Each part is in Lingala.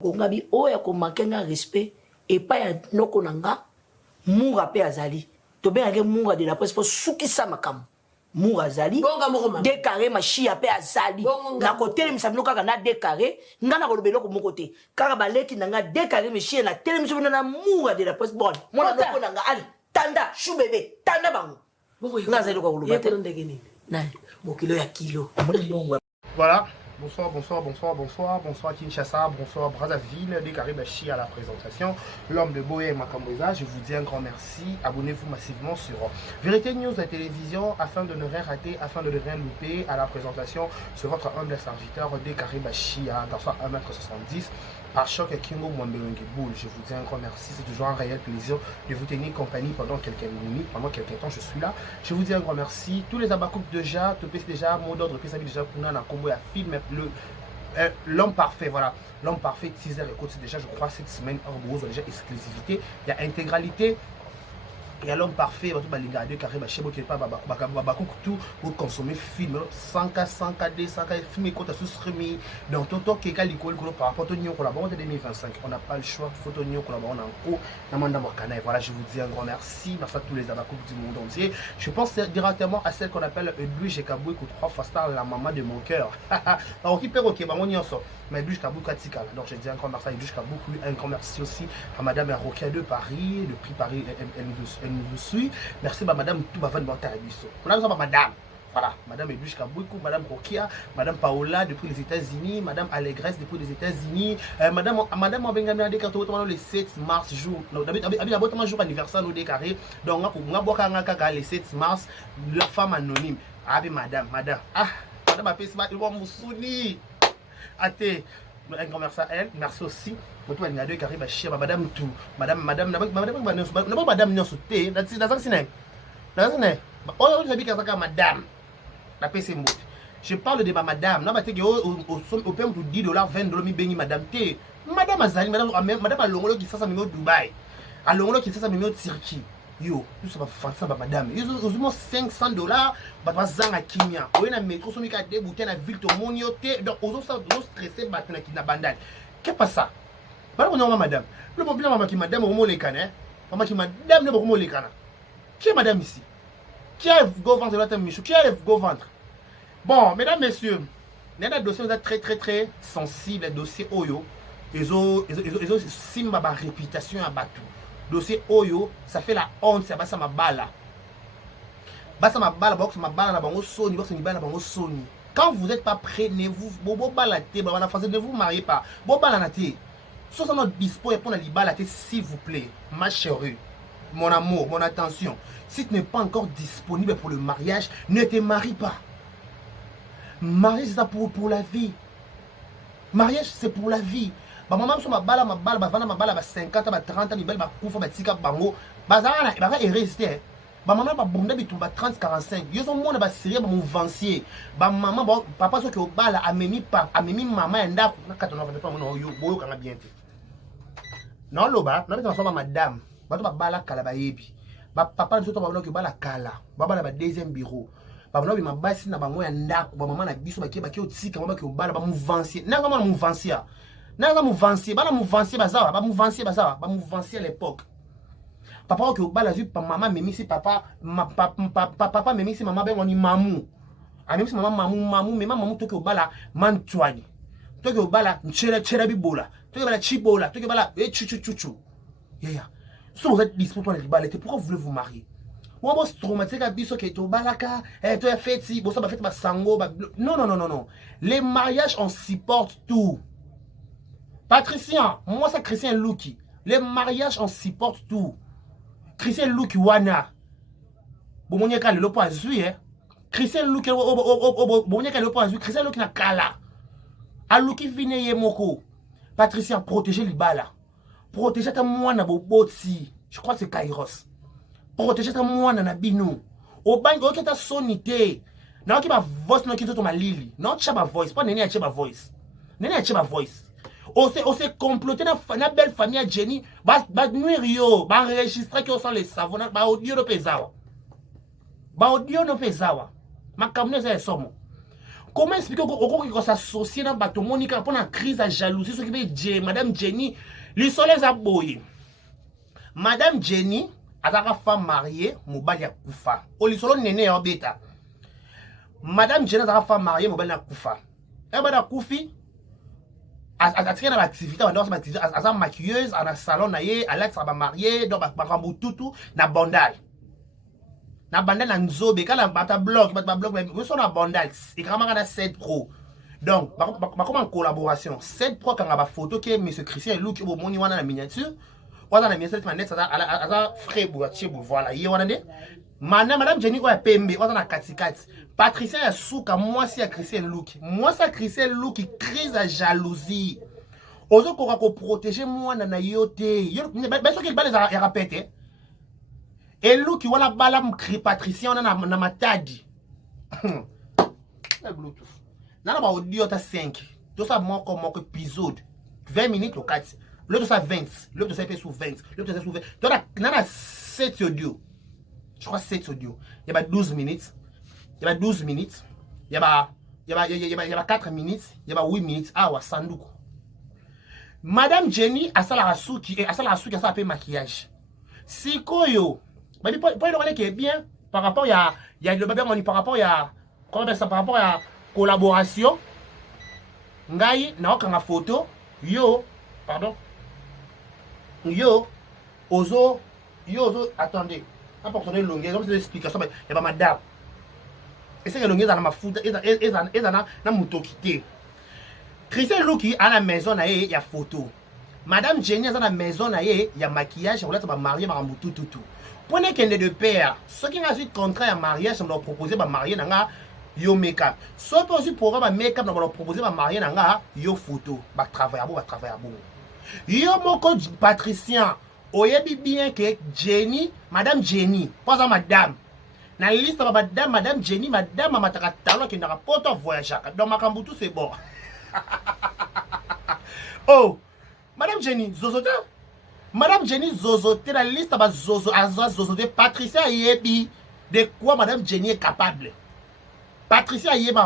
Kongabi oya ko makenga respect et pas ya noko nanga mura pe azali. To be ake mura de la presse pour soukisa makam. Mura azali. Décaré ma chia pe azali. Na côté mi sabino kaka na décaré, nga na ko lobelo ko mon côté. Kaka baleki nanga décaré mi chia na tele mi sabino na mura de la presse bon. Mona noko nanga ali tanda chou bébé tanda bango. Nga azali ko lobate. Na bokilo ya kilo. Voilà. Bonsoir, bonsoir, bonsoir, bonsoir, bonsoir Kinshasa, bonsoir Brazzaville, des Karibachi à la présentation. L'homme de Boé Makamboza, je vous dis un grand merci. Abonnez-vous massivement sur Vérité News à télévision afin de ne rien rater, afin de ne rien louper à la présentation sur votre humble serviteur des Karibachi à 1m70. Par choc Kingo Mwambelongi Boule, je vous dis un grand merci. C'est toujours un réel plaisir de vous tenir compagnie pendant quelques minutes, pendant quelques temps. Je suis là. Je vous dis un grand merci. Tous les abakouk déjà, Topé déjà, mot d'ordre, Pesabi déjà, Kuna, Nakombo, ya film, l'homme parfait, voilà. L'homme parfait, teaser, écoute, c'est déjà, je crois, cette semaine, Orbouz, déjà exclusivité. Il y a intégralité. Il y a l'homme parfait, tout le monde carré, tout pour consommer film, 100K, 100KD, 100K, film, écoute, à sous-streaming. Donc, tout le monde par rapport au Nyon collaborant de 2025. On n'a pas le choix, photo Nyon collaborant en cours. Voilà, je vous dis un grand merci. Merci à tous les abakouks du monde entier. Je pense directement à celle qu'on appelle Edwige Kaboué, qui 3 fois star, la maman de mon cœur. Alors, qui peut ok, bah, mon y en sort. Mais Edwige Kaboué, Katika. Donc, je dis un grand merci à Edwige Kaboué, un grand merci aussi à Madame Roquet de Paris, le prix Paris, elle nous suit. Merci à Madame Touba Van Bantarabiso. On a besoin de Madame. Voilà, Madame Edwige Kabouikou, Madame Rokia, Madame Paola depuis les États-Unis, Madame Allégresse depuis les États-Unis, Madame Bengami a déclaré le 7 mars jour. D'abord, jour anniversaire nous déclaré. Donc, on a le 7 mars, la femme anonyme. Ah, Madame. Ah, Madame a fait ce matin, Moussouni. Athé. Un grand merci à elle. Merci aussi. Madame tout. Madame je parle de ma madame. Au père de 10 $, 20 $, mi béni madame T. Madame Azali, madame Alongolo qui s'est mis au Dubaï. Alongolo qui s'est mis au Turquie. Yo, tout ça va faire ça, madame. Ils ont 500 $, bah, zanga kimia. On a métro, on a des bouteilles à ville, tout monioté. Donc, on a stressé, bah, on a bandal. Qu'est-ce que ça? Bah, on a madame. Le problème, maman qui madame, on les canne. Maman qui madame, on les canne. Qui est madame ici? Qui a go ventre l'autre Michou? Qui a go ventre? Bon, mesdames, messieurs, il y a des dossiers très sensibles, les dossiers Oyo. Ils ont simba ma réputation à Batou. Dossier Oyo, ça fait la honte, c'est ça ma balle. Basa ma balle, box ma balle, la bango Sony, box ma balle, la bango Sony. Quand vous n'êtes pas prêt, ne vous balaté, ne vous mariez pas. Bon balanaté. Soit ça notre dispo et pour la libalaté, s'il vous plaît, ma chérie, mon amour, mon attention. Si tu n'es pas encore disponible pour le mariage, ne te marie pas. Mariage, c'est ça pour la vie. Mariage, c'est pour la vie. Bah maman sur ma balle, ma balle, 50, 30 ans, ma coufa, ma tika, bango. Bah ça va rester. Bah maman, bah bonda, bitou, bah 30, 45. Yo son monde, bah sérieux, bah mon vancier. Bah maman, bah papa, so que au bal, amemi maman, et nda, na 89, pas mon yo, boyo, quand bien. Non, loba, non, mais on madame. Bah tu bala kala, yebi. Bah papa, nous sommes que bala kala. Bah bala, deuxième bureau. Bah non, mais ma basse, na bango, et nda, bah maman, na biso, bah qui au tika, bah qui au bal, bah mon vancier. Na comment mon vancier? Na mon vancier, bah mon vancier, bah ça, bah mon vancier, à l'époque. Papa, que au bal, maman, mais si papa, papa, mais si maman, ben on y mamou. Ah, même si maman, mamou, mais maman, tout que au bal, mantuani. Tout que au bal, chera bibola. Tout que bala chibola. Tout que bala, chuchu. Yeah. Si vous êtes dispo pour les ballettes, pourquoi vous voulez vous marier? Moi, je suis traumatisé à biso que tu balaka, tu as fait si, bon ça va faire ma sango. Non. Les mariages, on supporte tout. Patricien, moi c'est Christian Louki. Les mariages, on supporte tout. Christian Louki wana. Bon, mon yaka le point zui, hein. Christian Louki, bon yaka le point zui. Christian Louki na kala. A Louki vine ye moko. Patricien, protégez les balles. Protégez ta moine boboti. Je crois que c'est Kairos. Protégez ta moine na bino. Au bain, ok, ta sonité. Non, qui ma voice, non, qui ma lili. Non, tu as ma voice. Pas néné, tu as ma voice. Néné, tu as ma voice. On s'est comploté dans la belle famille à Jenny. Bah, nuire yo. Bah, enregistrer que sont les savons. Bah, audio no pesawa. Ma kamne, c'est somme. Comment expliquer qu'on s'associe dans bateau Monica pour une crise de jalousie ce qui veut Madame Jenny les soleils a boyé. Madame Jenny a une femme mariée mobile ya kufa. O li solo nene ya beta. Madame Jenny a une femme mariée mobile ya kufa. Elle va kufi a tiré dans l'activité, a une maquilleuse, a un salon naie, a l'axe va mariée, donc ba rambututu na bandal. Na bandal na nzobe quand la blog mais we sont na bandal et vraiment na 7 Pro. Donc comme en collaboration 7 Pro quand ba photo que monsieur Christian look au moni wana na miniature wana na miniature manette ça a frais boîtier voilà y wana de madame Jenny ko ya pembe wana na katikati Patricia ya souka moi si ya Christian look moi ça Christian look qui crise à jalousie ozo ko ko protéger moi na yote yo ben ce qu'il va les répéter. Et lui qui wala bala mkri Patricia on a na matadi. Bluetooth. Nana ba audio ta 5. Tout ça mon épisode 20 minutes au 4. L'autre ça 20. L'autre ça fait sous 20. L'autre ça sous 20. Donc nana 7 audio. Je crois 7 audio. Il y a 12 minutes. Il y a 12 minutes. Il y a 4 minutes. Il y a 8 minutes. Ah wa sanduku. Madame Jenny a ça la rasuki a ça appelle maquillage. Sikoyo mais pour le qui est bien par rapport il y a le bébé on par rapport il y a comment ça par rapport à collaboration ngai na okanga photo yo pardon yo ozo attendez apporter longueur comme c'est l'explication il y a pas madame et c'est que longueur dans ma foot et na mutokité Christian Luki à la maison na il y a photo Madame Jenny dans la maison na il y a maquillage on va marier ma tout prenez qu'un de père ceux qui ont eu contrat à mariage on leur proposer ba marier nanga yo make-up ceux qui aussi programme make-up on leur proposer ba marier nanga yo photo ba travailler à bon yo moko Patricien oyebi bien que Jenny Madame Jenny pas à madame na liste ba madame Jenny madame mataka talon qui n'a pas de voyage donc makambutu c'est bon. Oh Madame Jenny zozote Madame Jenny zozote la liste ba zozote Patricia yebi de quoi Madame Jenny est capable. Patricia yebi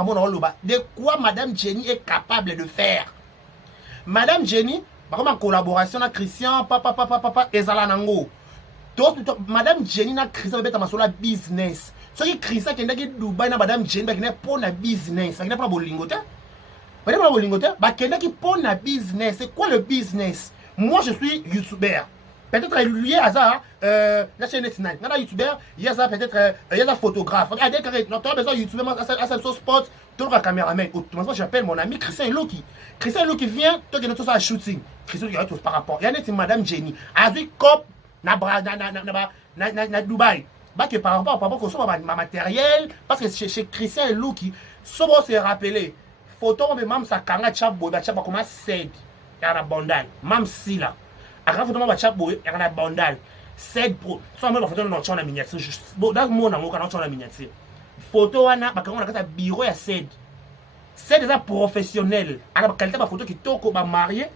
de quoi Madame Jenny est capable de faire. Madame Jenny comme en collaboration avec Christian papa ezala nango. Madame Jenny na Christian beta masola business. Ce qui Christian qui ndaki Dubai na Madame Jenny ba kina pour na business, ça kina pour bolingote. Madame bolingote ba kina ki pour na business. C'est quoi le business? Moi je suis youtubeur. Peut-être lui hasard la chaîne nationale. Il y a youtubeur, il y a ça peut-être il y a un photographe. Il y a des carrés. Non, tu as besoin de youtubeur à ce spot, tu as un caméraman. Automatiquement j'appelle mon ami Christian Loki. Christian Loki vient, tu as tout ça shooting. Christian Loki par rapport. Il y a une Madame Jenny. Avec cop na Dubaï. Bah que par rapport que ça ma matériel parce que chez Christian Loki, ça va se rappeler. Photo même ça kanga chabo ba chabo comment c'est. Il y a un bandal, même si là. Après, il faut que il y a un bandal. 7 Pro. Soit même, il faut que tu miniature. Dans le monde, il faut que tu miniature. Photo, il y a un bureau, il y a 7. C'est déjà professionnel. Il y a une qualité de photo qui est marié.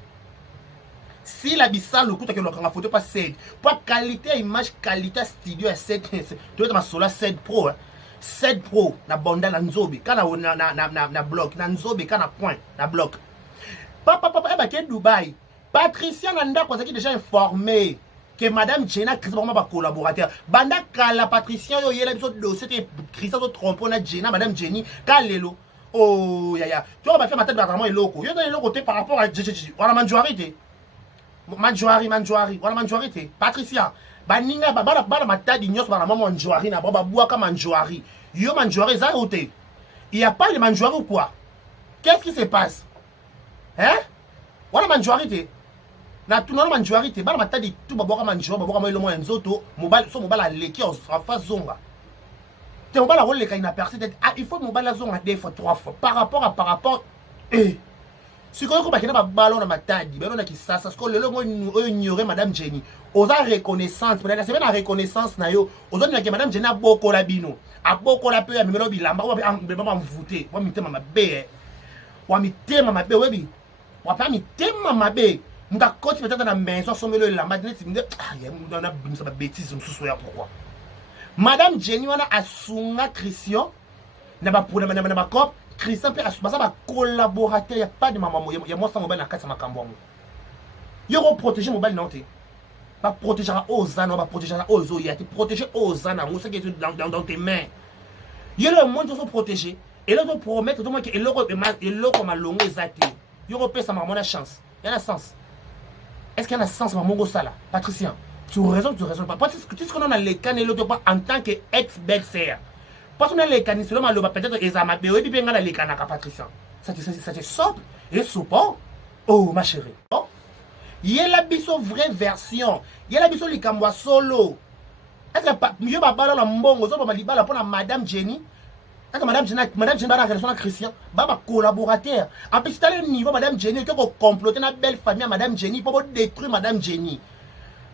Si la bissale, le coup, tu as une photo, pas 7. Pour qualité image, qualité studio, 7. Tu dois être sur la 7 Pro. 7 Pro, na bandal, na nzobe. Quand na bloc, na nzobe, quand na point, na bloc. Papa, elle Dubaï. Patricia Nanda qui déjà informé que Madame Jenna Christian va collaborateur. Banda kala Patricia yo yela biso dossier Christian so trompo na Jenna Madame Jenny kalelo. Oh ya. Tu vas faire ma tête vraiment eloko. Yo dans eloko te par rapport à wala manjoarité. Manjoari. Wala manjoarité. Patricia baninga bala matadi nyos bala maman manjoari na baba buaka manjoari. Yo manjoari za hote. Il y a pas de manjoari ou quoi? Qu'est-ce qui se passe? Hein? Wala manjoarité. Na tunana manjoarité bala matadi tout baboka manjoa baboka mo elomo nzoto mobile so mobile aleki en face zonga. Te mobile a roleka ina percé il faut mobile zonga 2 fois 3 fois par rapport si ko ba kina ba ballon na matadi ballon na kisasa parce que le longo ignorer Madame Jenny oza reconnaissance pour la semaine la reconnaissance na yo ozo ni que Madame Jenny a boko la bino a boko la pe ya memelo bilamba ba mvuter wa mitema mabe wa mitema mabe webi wa pa mitema mabe nga koti peut-être dans la maison somelo la madine ti ah ya na bimisa ba bêtise msusu ya pourquoi Madame Jenny wana asunga Christian na ba pour na ba cop Christian peut baza ba collaborateur, il y a pas de maman, il y a moi ça mobile na kati makambo. Yo protéger mobile non té. Ba protéger aux ans, ba protéger aux oyati, protéger aux ans, moi ça qui est dans tes mains. Yo le monde sont protéger et là on promettre tout le monde que eloko malongo ezati. Yo peut ça maman a chance. Il y a sens. Est-ce qu'il y a un sens maman sala? Patricien, tu raisonnes pas. Parce que tu sais qu'on a les cannes l'autre pas en tant que ex-belle-sœur. Parce qu'on a les cannes, seulement peut-être examen, mais oui, bien les cannes à Patricien. Ça te sort et soupant. Oh ma chérie. Bon. Il y a la biso vraie version. Il y a la biso likamwa solo. Est-ce que mieux papa là mbongo zo ba libala pour madame Jenny? Est-ce que madame Jenny ba relation avec Christian, ba collaborateur. En plus c'est le niveau madame Jenny que vous complotez la belle famille madame Jenny pour détruire madame Jenny.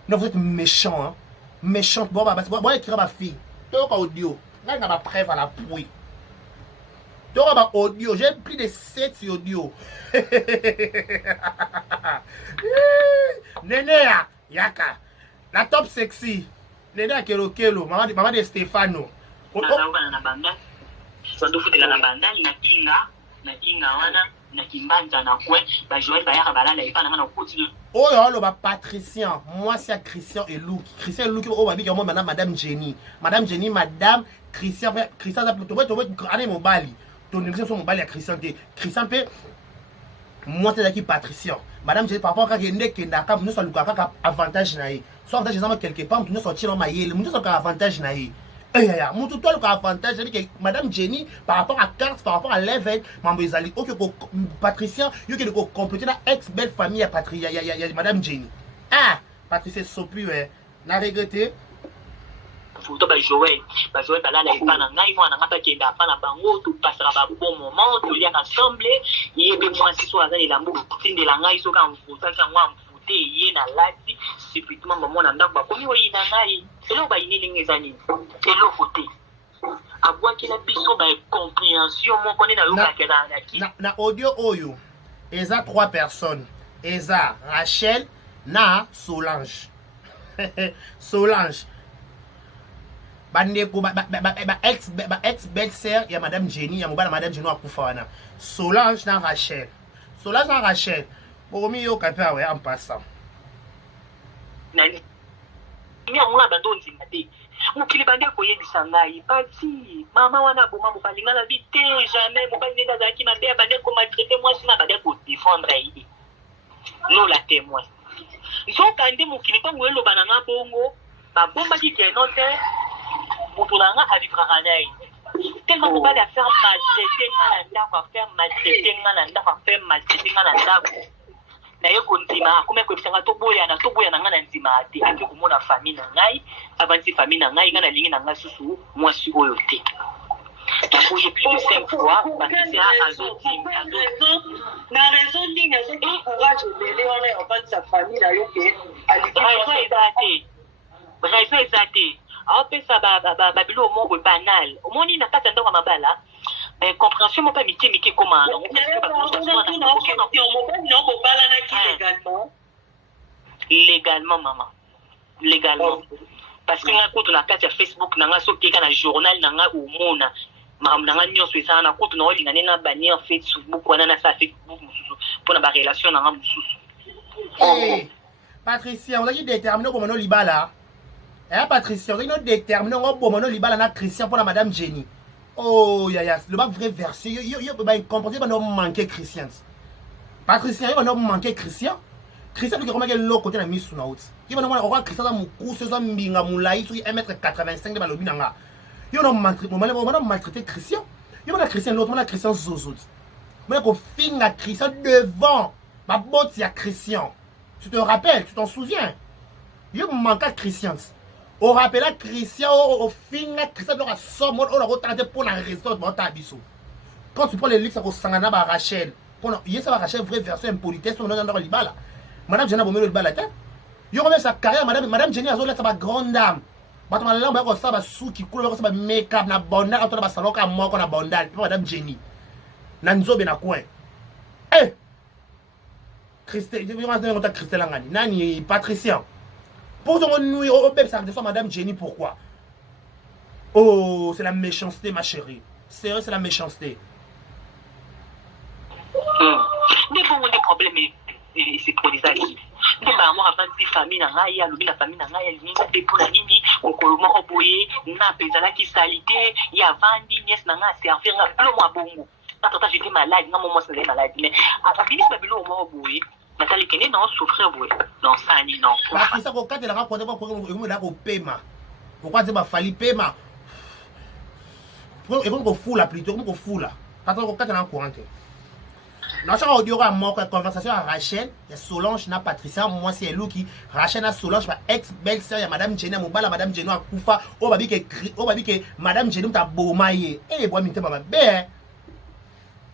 Non, vous êtes méchant hein. Méchant. Bon bon écrire ma fille. Toi pas audio. Là il y a ma preuve à la pluie. Toi pas audio, j'ai plus de 7 audio. Nenea Yaka. La top sexy. Nenea Kelo, maman de Stefano. Na banda. Sando futela na banda na inga wana na kimbanja na kwe ba Joël ba yaka balala ipana na kuti. Oh yo ba Patricien, moi c'est Christian et Luc. Christian et Luc oh ba bi moi madame Jenny. Madame Jenny, madame Christian ça peut aller mon bali. Ton émission sur mon bali à Christian T. Christian P. Moi c'est qui Patricien. Madame Jenny par rapport à Kende Kendaka, nous sommes kaka avantage naï. Soit avantage dans quelque part, nous sortir dans maïel, nous sommes avantage naï. Mon tout le avantage, c'est que Madame Jenny, par rapport à Carte, par rapport à l'évêque, Mambo Ezali, ok, Patricien, il y a compléter la ex-belle famille à Patria, il y a Madame Jenny. Ah, Patricien Sopu, n'a regretté. Photo ba Joël balala ipana ngai mwana ngapa kenda pana bango tu passera ba bon moment tu lien ensemble yebe moi si so azali la mbuku tinde la ngai so kan futa kan wa mfute ye na lati sipitement maman na ndako ba komi wo ina ngai elo ba ineli ngezani elo foté abwa ki la biso ba compréhension mon connait na yoka keda na ki na audio oyo eza 3 personnes eza Rachel na Solange. Solange bandeko ex belle-sœur ya madame Jenny ya mobala madame Jenny akufa wana Solange na Rachel bomi yo kape awe en passant nani ni amuna bandonzi mate mukili bande koyebisa ngai pati mama wana boma mobalinga na vite jamais mobali nenda zaki mabe bande ko maltraiter moi sina bande ko défendre idi no la témoin nzoka ndi mukili pango elo bananga bongo ba bomba ki kenote Moutolanga a vivre à l'œil. Tellement on va la faire maltraiter à la na yo kontima comme ko bisanga to boya na ngana nzima ate ake komona famille na ngai avanti famille na ngai ngana lingi na ngai susu moi si oyo te na bouger plus de 5 fois parce que c'est azoti na raison ni na so courage belé on va sa famille na yo ke ali raison exacte apesa babilo mongo banal omoni na kata ndongo mabala compréhension mo pas mike comment légalement maman légalement parce que nga kutu na kati ya Facebook na nga so keka na journal na nga umona makambo na nga nyonso esa na kutu na olinga nena bani en Facebook wana na sa Facebook mususu pona ba relation na nga mususu Patricia on a dit déterminer comment no libala. Eh Patricia, on a déterminé on bomano libala na Christian pour la madame Jenny. Oh ya le vrai verset yo ba comprendre ba no manquer Christian. Patricia yo no manquer Christian. Christian qui remarque l'autre côté na misu na out. Yo no on Christian za mukusu za mbinga mulai sur 1m85 de balobi nanga. Yo no maltraiter Christian. Yo na Christian l'autre na Christian zozo. Mais ko finga Christian devant ma botte ya Christian. Tu te rappelles, tu t'en souviens? Yo manquer Christian. On rappelle Christian au fin Christian doit sommer on a retardé pour la raison de votre abisso. Quand tu prends les livres ça sangana ba Rachel. Pour y ça Rachel vraie version impolitesse on a dans libala. Madame Jenna bomelo libala ta. Yo remet sa carrière madame Jenny azola sa ba grande dame. Ba to malamba ko sa ba sou ki couleur ko sa ba make-up na bonda to ba salon ka moko na bondal madame Jenny. Na nzobe na coin. Eh Christelle, je vais rentrer dans ta Christelle ngani. Nani Patricien. Posons nous au bébé ça de madame Jenny pourquoi? Oh, c'est la méchanceté ma chérie. Sérieux, c'est la méchanceté. problème se produisa ici. Nde bango avandi famille na ngai alobi na famille na ngai alininga te mpona nini mokolo moko boye nape ezalaki sali te ye avandi niese na ngai aservir nga bilo mwa bongo atata j'étais malade nga mo mwasi nazali malade mais abimisi babilo moko boye natali kende na osouffrir boye nonsani non bakisa kokatelaka kote bakoekomela kopema pourquoi te bafali pema ekomi kofula plutôt ekomi kofula tata kokatela na courant te nachaka audio ya moko ya conversation ya Rachel ya Solange na Patricia mwasi eluki Rachel na Solange ba ex belle sœur ya madame Jenny mobala madame Jenny akufa o babike madame Jenny muta boma ye bwa minte mama be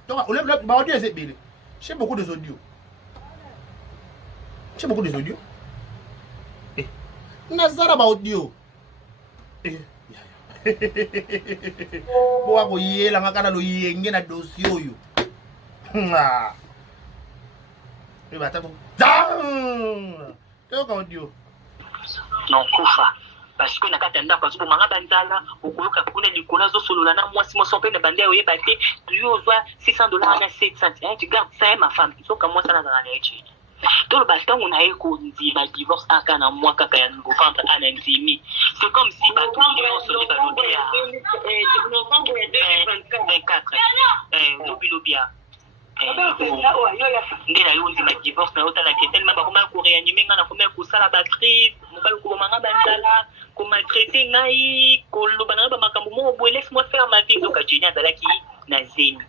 donc ba audio c'est belle j'ai beaucoup des audios nazara ba audio bo akoyela nga kana lo yenge na dossier oyo non kufa parce que nakati ya ndako azobomanga banzala okoyoka kuna likolo azosolola na mwasi moso mpe na bande oyeba te yo ozwa $600 na 700 tu garde ça ma femme soka mwasi anazala na ye chini toloba ntango na ye kondima divorce aka na mwa kaka ya novembre ana ndimi c'est comme si bato nyonso nde balobi ya novembre ya 2024 lobilobi ya nde na yo ndima divorce na yo talaki tellement bakoma koreanime nga na koma kosala bacrise mobali kobomanga banzala komaltraite ngai koloba na ngai bamakambo moko boye laisse moi faire ma vie zoka jeni azalaki na zeni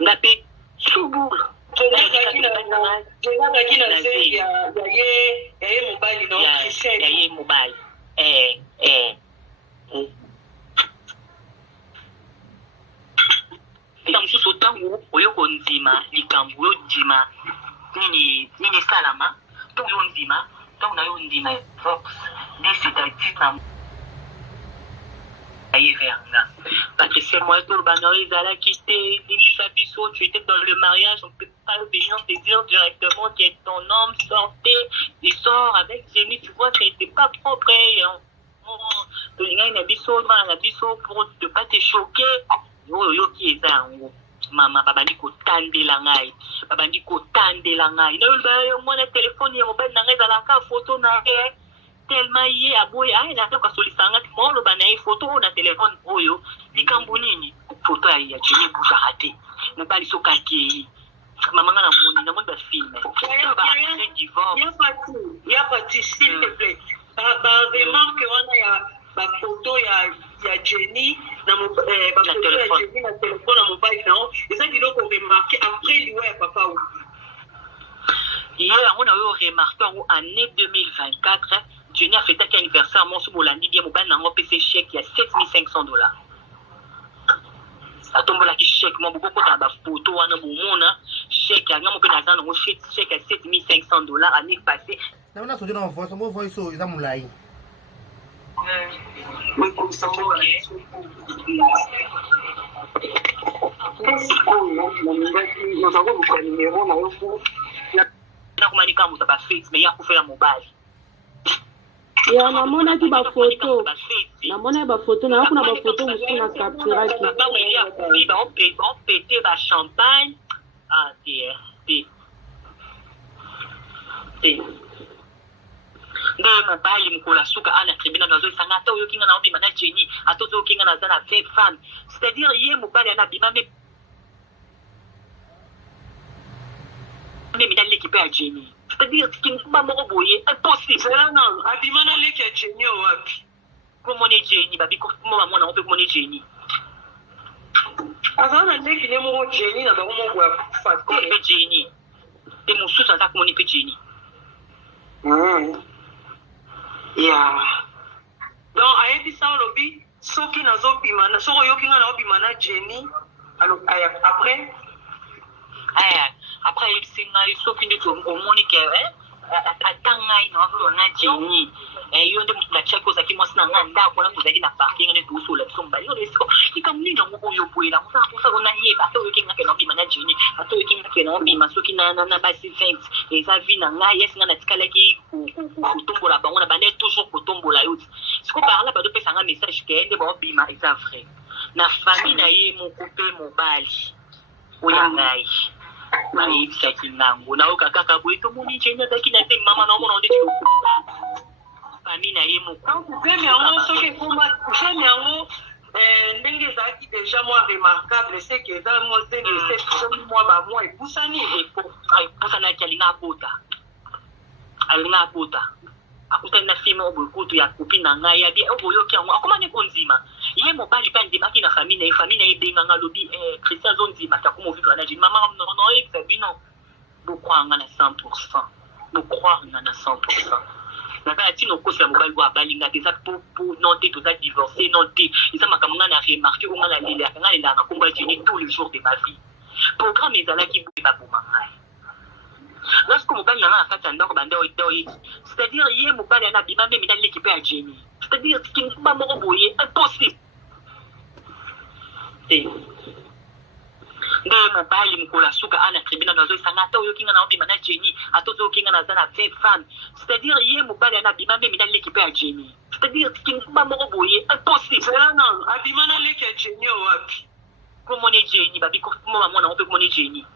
nga mpe subulu yaye mobali ita mosusu ntango oyo kondima likambo oyo ndima nini esalama ntango yo ndima ntango na yo ndima vox nde c'est-à-dire na ayevanga Patricia moi toloba na oyo ezalaki te lingisa biso tu étais dans le mariage on peut pas venir te dire directement que ton homme sortait il sort avec Jenny tu vois ça n'était pas propre tolingai na biso bana na biso pour ne pas te choquer oyo ki eza yango mama babandi kotandela ngai nayo mwana telefone ya mobile na ngai ezalaka foto na ye tellement ye aboye naza kokasolisanga ti moloba na ye foto oyo na telefone oyo likambo nini foto ya Jenny bouchaka te mobali soki akei mamanga namoni bafilme ya pati s'il te plaît baremarque wana ya bafoto ya Jenny na telefone na mobile nao eza biloko remarqué après liwa ya papa ou ye yango na oyo remarqué yango année 2024 Jenny afetaki anniversaire monso bolandi bie mobali nango pese chèque ya $7500 atombolaki chèque mo bokokota na bafoto wana bomona chèque yango mpe naza nango chèque ya $7500 année passée na soki na voice oyo eza molai nakomanika moto bafete me yakufela mobali ya namonaki bafoto nayo kuna bafoto mosusu na capturaki baopete bachampagne nde mobali mokolo asuka ana tribunal azolisanga ata oyokinga na obima na Jenny ata ozoyokinga naza na 20 femmes c'est-à-dire ye mobali ana bima mina leki mpe ya Jenny c'est-à-dire kinikuba moko boye impossible non abima na leki ya Jenny wapi komone Jenny babikofuma bamona ngo mpe komone Jenny azala na leki ne moko Jenny na bango moko ya kufa te mpe Jenny te mosusu aza komoni mpe Jenny ya donc ayebisa olobi soki nazobima na soki oyoki nga na obima na Jenny après après ayebisi ngai soki nde omoni ke ata ngai na wazolo na Jenny yo nde moto natiaki ozalaki mwasi na ngai ndako wana tozalaki na parking nde tozosola biso mobali oyo esiko likambo nini yango oyo boyela mosala mposako nayeba ata oyoki ngake na obima na Jenny ata oyoki ngake na obima soki na basi 20 eza vi na ngai yesi ngai natikalaki kotombola bango na bande toujours kotombola yo ti siko parla badopesanga message ke nde baobima eza vrai na famille na ye moko mpe mobali oyo ngai bayebisaki ngango nayoka kaka boye tomoni Jenny azalaki na te mama naomona onde tikokuta famille na ye moko j'aime yango soki ekoma j'aime yango ndenge ezalaki déjà moi remarquable c'est que eza mosene esekomi mwa bamwa epusani epusanaki alinga abota akutani na filme oyo boye kutu ya kopi na ngai yabi oboyoki yango akomani kondima ye mobali mpe andimaki na famille na ye ebenganga alobi Christian azondima takoma ovivre na Jenny mama noyebisa bino bokwanga na 100% bokwanga na 100% naza ntina okosela mobali oyo abalinga te eza po non te toza divorcé non te eza makambo nga na remarke oyo nga na lelaka nga lelaka na kombo ya Jenny tous les jours de ma vie programme ezalaki boye baboma ngai lorsque mobali na nga na kati ya ndako banda oyi c'est-à-dire ye mobali ana abima meme naleki mpe ya Jenny c'est-à-dire kindimba moko boye impossible te nde mobali mokolo asuka ana tribunal azoyisanga ata oyoki nga na obima na Jenny ata ozoyoki nga naza na 20 femme c'est-à-dire ye mobali ana abima meme naleki mpe ya Jenny c'est-à-dire kindimba moko boye impossible zelana abima naleki ya Jenny owapi komone Jenny babikoma mwana mpe komone Jenny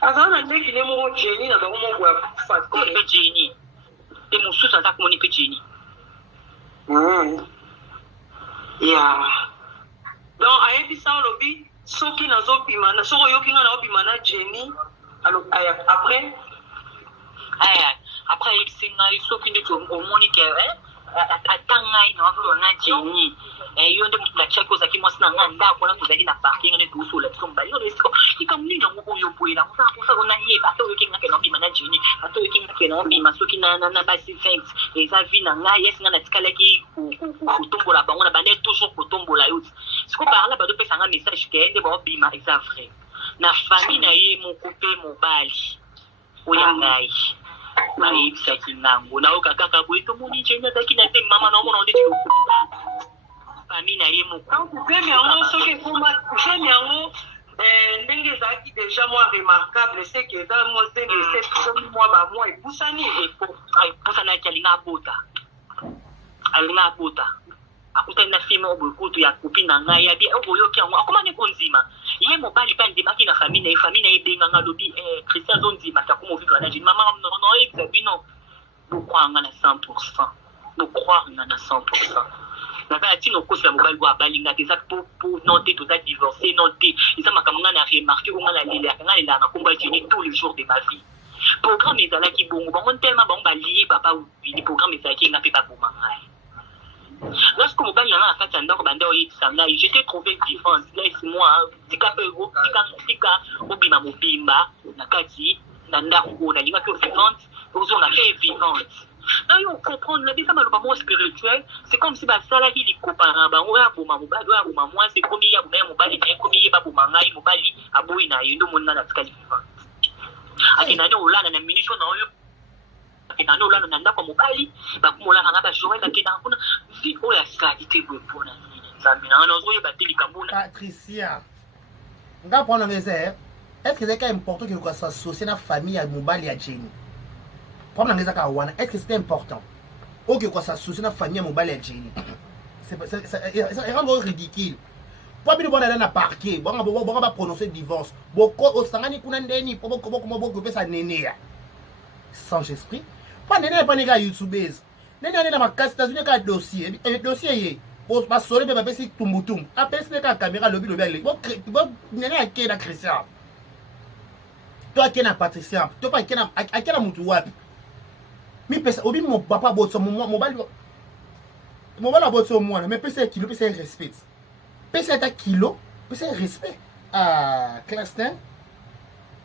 azala na ndeki ne moko Jenny na bango moko ya kufa mpe Jenny te mosusu aza komoni mpe Jenny ya donc ayebisa olobi soki nazobima na soki oyoki nga naobima na Jenny après ayebisi ngai soki nde omoni ke ata ngai naovolola na Jenny yo nde moto natiaki ozalaki mwasi na ngai ndako wana tozalaki na parking nde tozosola biso mobali oyo esiko likambo nini yango oyo boyela osako nayeba ata oyoki nga ke naobima na Jenny ata oyoki nga ke naobima soki na basi 20 eza vi na ngai yesi nga natikalaki kotombola bango na bande toujours kotombola yo siko parla badopesa nga message ke nde baobima eza vrai na famille na ye moko mpe mobali oya ngai bayebisaki ngango nayoka kaka boye tomoni Jenny azalaki na te mama naomona onde tikokuta famille na ye moko j'aime yango soki ekoma j'aime yango ndenge ezalaki déjà moi remarquable c'est que eza mosene esekomi mwa bamwa epusani epusanaki alinga abota akutani na filme oyo boye kutu ya kopi na ngai yabi oboyoki yango akomani kondima ye mobali mpe andimaki na famille na ye ebenganga alobi Christian azondima takoma ovivre na Jenny mama noyebisa bino bokwanga na 100% bokwanga na 100% naza ntina okosela mobali oyo abalinga te eza po non te toza divorcé non te eza makambo nga na remarke oyo nga na lelaka nga lelaka na kombo ya Jenny tous les jours de ma vie programme ezalaki bongo bango tellement bango balie papa wili programme ezalaki nga mpe baboma ngai lorsque mobali na nga na kati ya ndako banda oyebisa ngai j'étais trouvé vivante laisse moi tika obima mobimba na kati na ndako oyo nalingaki ovivante ozonga mpe vivante nayo comprendre na bisa maloba mo spirituel c'est comme si basalaki likopa na bango oyo aboma mobali oyo aboma mwasi ekomi ye aboma ya mobali na ekomi ye baboma ngai mobali aboyi na ye nde omoni nga na tikali vivante akendani olanda na minisio na oyo akendani olanda na ndako ya mobali bakomolaka nga bajoel akendaka mpona vi oyo asali te boye mpona nini nzambe nanga nazoyeba te likambo Patricia nga mpona nga eza est-ce que ezalaki important ke koassocie na famille ya mobali ya Jenny problème nanga ezaka wana est-ce que c'était important oyo koassocie na famille ya mobali ya Jenny eranga ridicule po bino bona na parquet bonga baprononce divorce osangani kuna ndeni po bokopesa neneya sans esprit po nene epaneka youtubers nene anena makasi états-unis ka dossier ye basole mpe bapesi tumbutumbu apesi ne ka caméra lobi ale nene ake na Christian to ake na Patricia to pa ake na mutu wapi mipesa obi papa botso mobali abotso mwana mais pesa kilo pesa respect pesa ta kilo pesa respect Clastin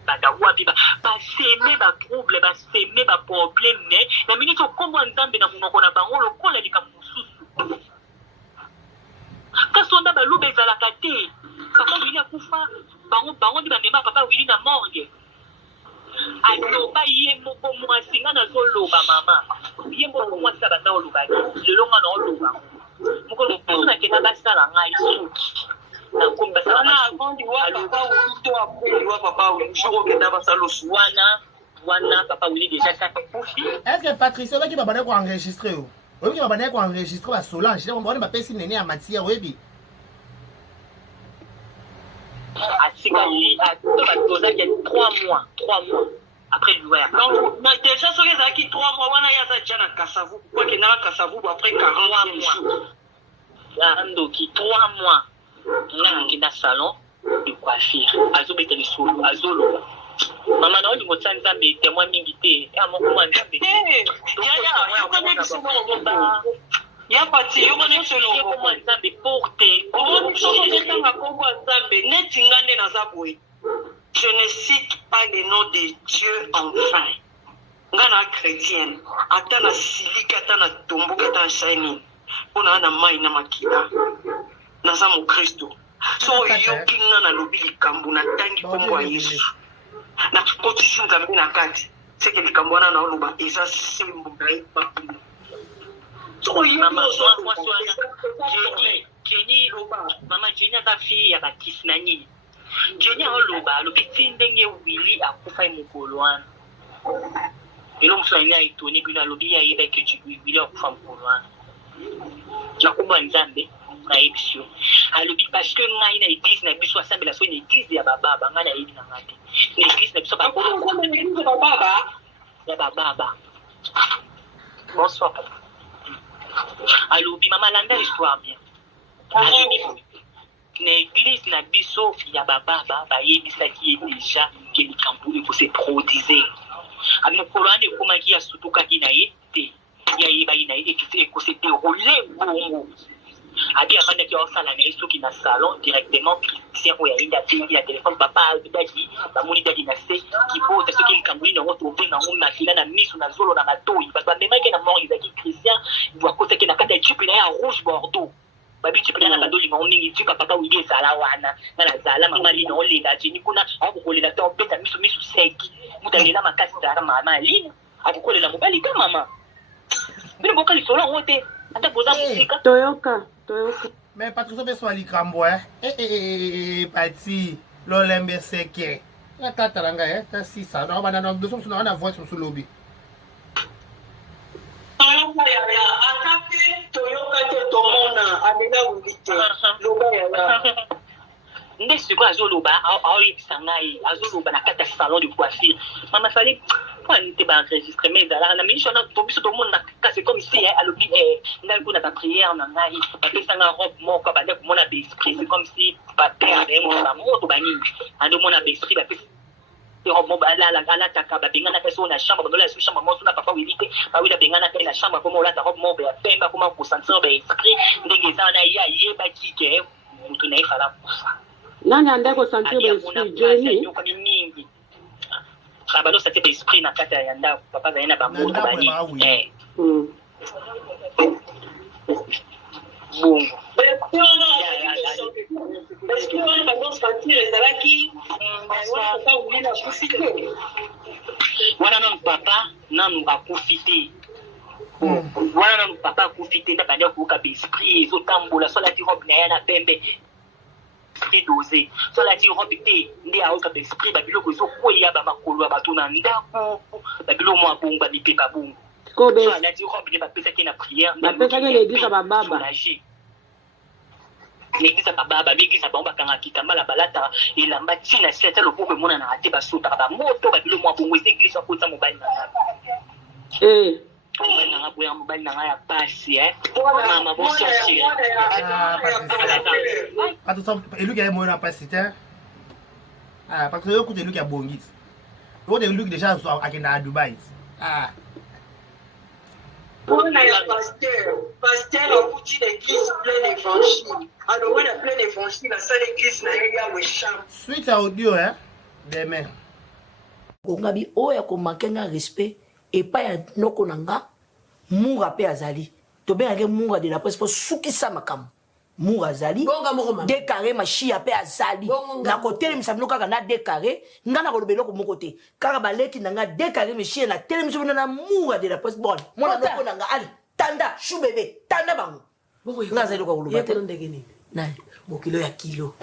badawapi baseme batrouble baseme baproblème na miniti okombo nzambe na monoko na bango lokola likambo mosusu kasi onda baluba ezalaka te papa wili akufa bango ndi bamema papa wili na morgue aloba ye moko mwasi nga nazoloba mama ye moko mwasi abanda olobaki lelo nga na oloba mokolo mosusu nakenda basala ngai soki nakomi basala wana papa wili deja kaka kufi est-ce que Patricia obaki babanda koenregistre o oyoki babanda koenregistre basolange bana bapesi nene ya matière oyebi atikali atoza ke 3 mois après lui donc déjà soki ezalaki 3 mois wana ye aza déjà na Kasavu pourquoi kendaka Kasavu après 40 jours andoki 3 mois nga nakenda salon de coiffure azobeta lisolo azoloba mama na olingo tsa nzambe témoin mingi te moko mwa nzambe ya pati yo mwana solo ko mwa nzambe porte omoni soso tanga kombo nzambe neti ngande naza boye je ne cite pas le nom de Dieu en vain nga na chrétienne ata na silika ata na tomboka ata na shaini mpona na mai na makila naza mokristo so oyoki nga nalobi likambo natangi kombo ya Yesu nakotisi nzambe na kati seke likambo wana naoloba eza sembo na ye papila mama Jenny aza fille ya bakisi na nini Jenny aoloba alobi ti ndenge Willy akufa mokolo wana elo mosu alingi aetoni bino alobi ayebaki Willy akufa mokolo wana nakomba nzambe nayebi sio alobi parce que ngai na église na biso asambela so na église ya bababa ngai nayebi na ngai te na église na biso ya bababa bonsoir alobi mama landa histoire bien alobi na église na biso ya bababa bayebisaki ye déjà ke likambo eko se produise mokolo wana ekomaki ya sutukaki na ye te yayebaki na ye eko se déroule bongo abi avandaki aosala na ye soki na salon directement christian oyo ayindi atingi na telefone papa alobaki bamoni daki na se kibota soki likambo nini yango tobenga yango makila na miso na zolo na matoi bato bamemaki na mort ezalaki christian akotaki na kati ya jipe na ye ya rouge bordeaux babi jipe na ye na badolinga ngo mingi jipe papa wili ezala wana nga nazala mama lina olela jeni kuna akokolela te obeta miso seki mutu alela makasi zala mama alina akokolela mobali te mama bino boka lisolo yango te ata boza mosika toyoka mais Patrice beso alikambo pati lolembe seke la tataranga ta sisa na bana na doso na na voice sur lobby atake toyoka te tomona alela ulite loba ya nde sikoyo azoloba aoyebisa ngai azoloba na kati ya salon de coiffure mama fali po anite baenregistre mais ezalaka na miso wana biso tomona kasi comme si alobi ngai mpona bapriere na ngai bapesanga robe moko bande komona baesprit c'est comme si bapere mona bamoto banini ande omona baesprit bapesi robe moko alataka babenganaka so na chambre bandola so chambre moso na papa wili te bawila benganaka na chambre koma olata robe moko ya pembe akoma kosentir baesprit ndenge eza wana ye ayebaki ke moto na ye fala kufa nani ande kosentir baesprit Jenny mingi balosantir baesprit na kati ya ndako papa azali na bamoto bani bongo wana nanu papa nanu akufi te wana nanu papa akufi te nda bandi akoyoka baesprit ezotambola so alati robe na ye na pembe esprit dosé so alati robe te nde ayoka baesprit babiloko ezokwea bamakolo ya bato na ndako babiloko mwa bongo bamipepa bongo so alati robe nde bapesaki na priere bapesaki l'église ya bababa l'église ya bababa l'église ya bango bakanga kitambala balata elamba ntina si ata loboko emonanaka te basotaka bamoto babilo mwa bongo eza église akota mobali na ngai mobali na ngai boya mobali na ngai ya pasi mama bososi eluki ya moyo na pasi te parce que yokuta eluki ya bongisi yokuta eluki déjà akenda na dubai mpona ya paster akuti l'église plein évangile alongo na plein évangile asala église na ye ya wesham suite ya audio demain kongabi oyo akomankenga respect epai ya noko na nga munga mpe azali tobengaki munga de la presse mpo sukisa makambo munga azali dekare mashia mpe azali na kotelemisa bino kaka na dekare nga na koloba eloko moko te kaka baleki na nga dekare mashia na telemisa bino na munga de la presse bon mwana noko na nga ali tanda shu bebe tanda bango nga azali lokwa koloba te ndenge nini mokilo ya kilo